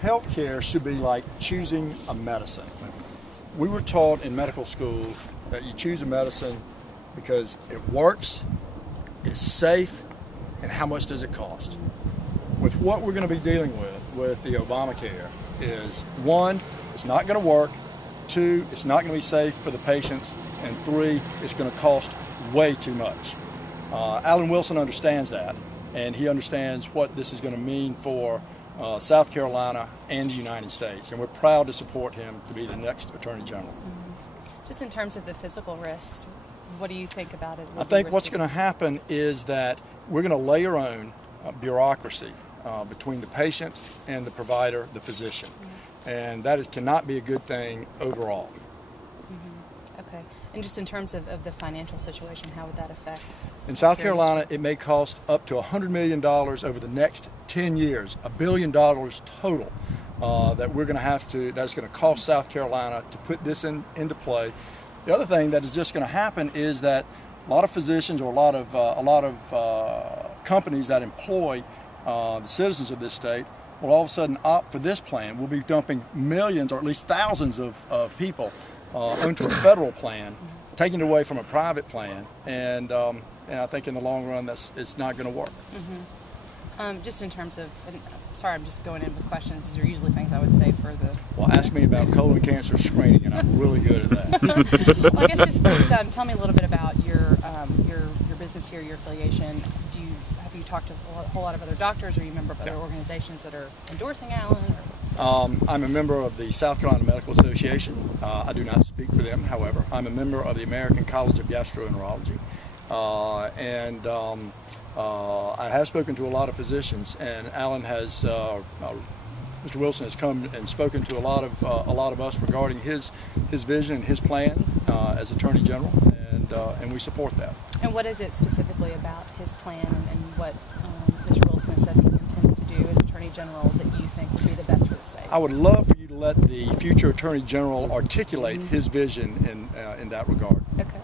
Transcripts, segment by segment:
Healthcare should be like choosing a medicine. We were taught in medical school that you choose a medicine because it works, it's safe, and how much does it cost? With what we're going to be dealing with the Obamacare is, one, it's not going to work, two, it's not going to be safe for the patients, and three, it's going to cost way too much. Alan Wilson understands that, and he understands what this is going to mean for South Carolina and the United States, and we're proud to support him to be the next Attorney General. Just in terms of the physical risks, what do you think about it? I think what's going to happen is that we're going to layer on bureaucracy between the patient and the provider, the physician, and that cannot be a good thing overall. Okay. And just in terms of the financial situation, how would that affect? In South Carolina, it may cost up to $100 million over the next 10 years, $1 billion total, that we're going to have to, that's going to cost South Carolina to put this into play. The other thing that is just going to happen is that a lot of physicians or a lot of companies that employ the citizens of this state will all of a sudden opt for this plan. We'll be dumping millions or at least thousands of people onto a federal plan, taking it away from a private plan, and I think in the long run it's not going to work. Just in terms of, sorry, I'm just going in with questions. These are usually things I would say for the... Well, ask me about colon cancer screening, and I'm really good at that. Well, I guess just tell me a little bit about your business here, your affiliation. Have you talked to a whole lot of other doctors? Are you a member of other organizations that are endorsing Alan? I'm a member of the South Carolina Medical Association. I do not speak for them, however. I'm a member of the American College of Gastroenterology. I have spoken to a lot of physicians, and Alan has, Mr. Wilson has come and spoken to a lot of us regarding his vision and his plan as Attorney General, and we support that. And what is it specifically about his plan and what Mr. Wilson has said he intends to do as Attorney General that you think would be the best for the state? I would love for you to let the future Attorney General articulate his vision in that regard. Okay.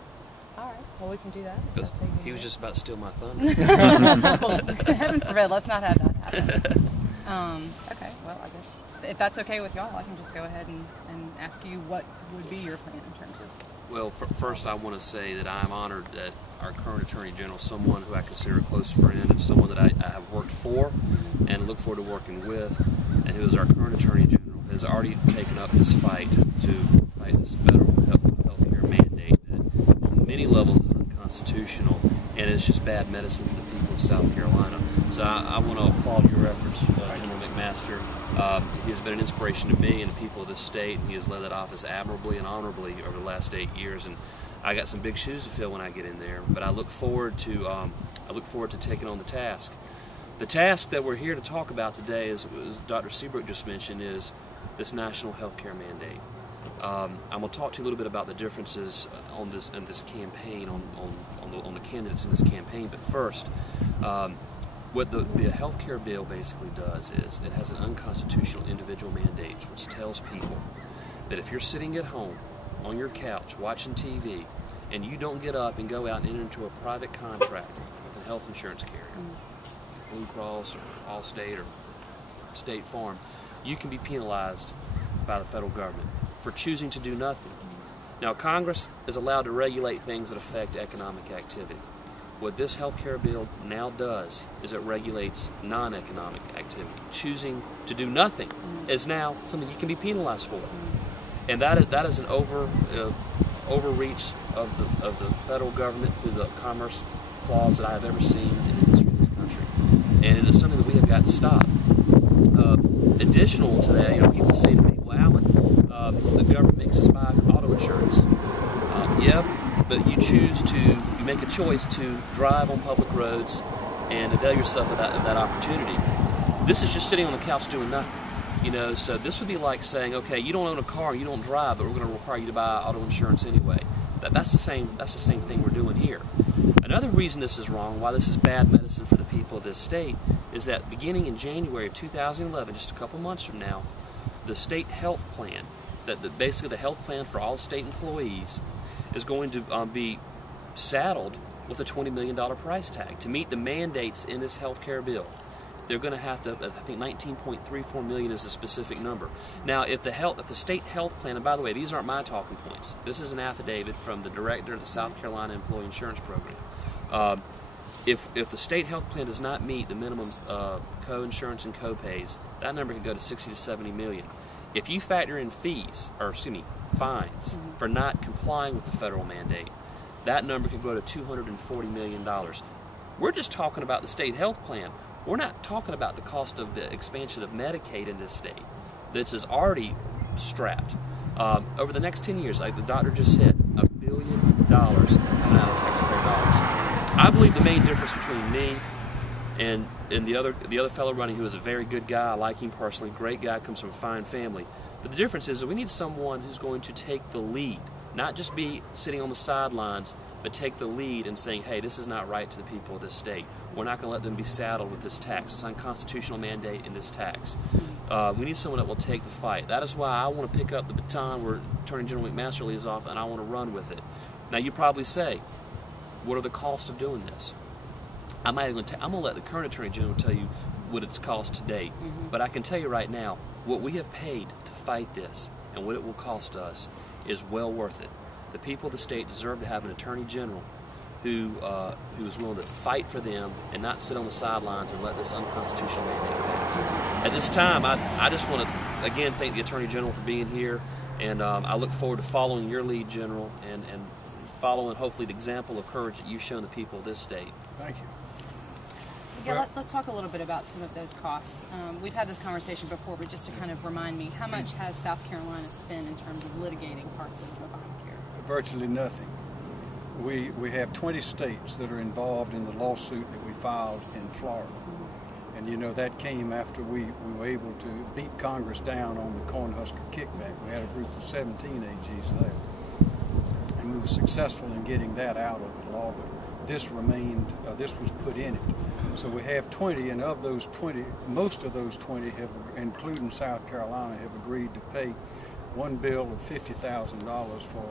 Well, we can do that. He was just about to steal my thunder. Well, heaven forbid, let's not have that happen. Okay, well, I guess if that's okay with y'all, I can just go ahead and ask you what would be your plan in terms of... Well, first I want to say that I'm honored that our current Attorney General, someone who I consider a close friend and someone that I have worked for and look forward to working with, and who is our current Attorney General, has already taken up this fight to fight this federal health care mandate that on many levels is unconstitutional, and it's just bad medicine for the people of South Carolina. So I want to applaud your efforts, General McMaster. He has been an inspiration to me and the people of this state. He has led that office admirably and honorably over the last 8 years, and I got some big shoes to fill when I get in there. But I look forward to taking on the task. The task that we're here to talk about today, as Dr. Seabrook just mentioned, is this national health care mandate. I'm going to talk to you a little bit about the differences on this campaign, on the candidates in this campaign. But first, what the health care bill basically does is it has an unconstitutional individual mandate, which tells people that if you're sitting at home on your couch watching TV and you don't get up and go out and enter into a private contract with a health insurance carrier, Blue Cross or Allstate or State Farm, you can be penalized by the federal government for choosing to do nothing. Now, Congress is allowed to regulate things that affect economic activity. What this health care bill now does is it regulates non-economic activity. Choosing to do nothing is now something you can be penalized for. And that is an overreach of the federal government through the Commerce Clause that I have ever seen in the history of this country. And it is something that we have got to stop. Additional to that, people say to me, well, Alan, the government makes us buy auto insurance. Yeah, but you make a choice to drive on public roads and avail yourself of that opportunity. This is just sitting on the couch doing nothing. So this would be like saying, okay, you don't own a car, you don't drive, but we're going to require you to buy auto insurance anyway. That's the same thing we're doing here. Another reason this is wrong, why this is bad medicine for the people of this state, is that beginning in January of 2011, just a couple months from now, the state health plan, basically the health plan for all state employees, is going to be saddled with a $20 million price tag to meet the mandates in this health care bill. they're going to have to, I think 19.34 million is the specific number. Now, if the state health plan, and by the way, these aren't my talking points. This is an affidavit from the director of the South Carolina Employee Insurance Program. If the state health plan does not meet the minimum co-insurance and co-pays, that number can go to 60 to 70 million. If you factor in fees, or excuse me, fines for not complying with the federal mandate, that number can go to $240 million. We're just talking about the state health plan. We're not talking about the cost of the expansion of Medicaid in this state. This is already strapped. Over the next 10 years, like the doctor just said, $1 billion coming out of taxpayer dollars. I believe the main difference between me and the other fellow running, who is a very good guy, I like him personally, great guy, comes from a fine family. But the difference is that we need someone who's going to take the lead, not just be sitting on the sidelines, but take the lead and saying, hey, this is not right to the people of this state. We're not going to let them be saddled with this tax, this unconstitutional mandate in this tax. We need someone that will take the fight. That is why I want to pick up the baton where Attorney General McMaster leaves off, and I want to run with it. Now, you probably say, what are the costs of doing this? I'm going to let the current Attorney General tell you what it's cost to date. But I can tell you right now, what we have paid to fight this and what it will cost us is well worth it. The people of the state deserve to have an Attorney General who is willing to fight for them and not sit on the sidelines and let this unconstitutional mandate pass. At this time, I just want to, again, thank the Attorney General for being here, and I look forward to following your lead, General, and following, hopefully, the example of courage that you've shown the people of this state. Thank you. Yeah, let's talk a little bit about some of those costs. We've had this conversation before, but just to kind of remind me, how much has South Carolina spent in terms of litigating parts of Obamacare? Virtually nothing. We have 20 states that are involved in the lawsuit that we filed in Florida. And you know, that came after we were able to beat Congress down on the Cornhusker kickback. We had a group of 17 AGs there. And we were successful in getting that out of the law, but this remained, this was put in it. So we have 20, and of those 20, most of those 20 have, including South Carolina, have agreed to pay one bill of $50,000 for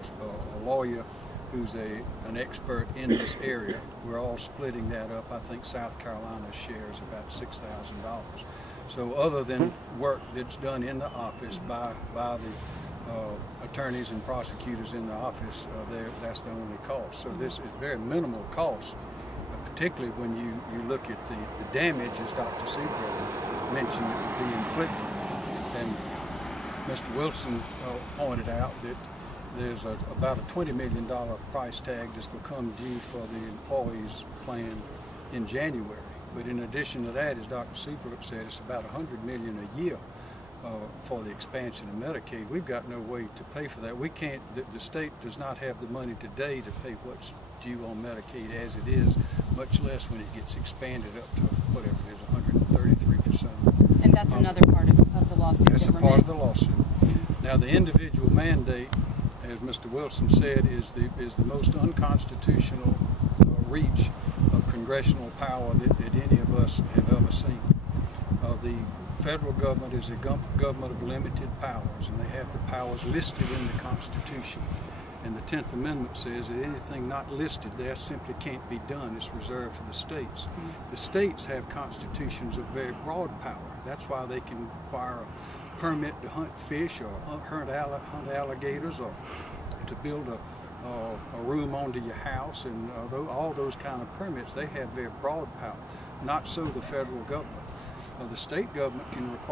a lawyer who's an expert in this area. We're all splitting that up. I think South Carolina's share is about $6,000. So other than work that's done in the office by the attorneys and prosecutors in the office, that's the only cost. So this is very minimal cost, particularly when you look at the damage, as Dr. Seabrook mentioned, that would be inflicted. And Mr. Wilson pointed out that there's about a $20 million price tag that's going to come due for the employees' plan in January. But in addition to that, as Dr. Seabrook said, it's about $100 million a year for the expansion of Medicaid. We've got no way to pay for that. We can't. The state does not have the money today to pay what's due on Medicaid as it is, much less when it gets expanded up to whatever it is, 133%. And that's another part of the lawsuit. That's a part of the lawsuit. Now, the individual mandate, as Mr. Wilson said, is the most unconstitutional reach of congressional power that any of us have ever seen. The federal government is a government of limited powers, and they have the powers listed in the Constitution. And the 10th Amendment says that anything not listed there simply can't be done. It's reserved to the states. The states have constitutions of very broad power. That's why they can require a permit to hunt fish or hunt alligators, or to build a room onto your house, and all those kind of permits. They have very broad power. Not so the federal government. The state government can require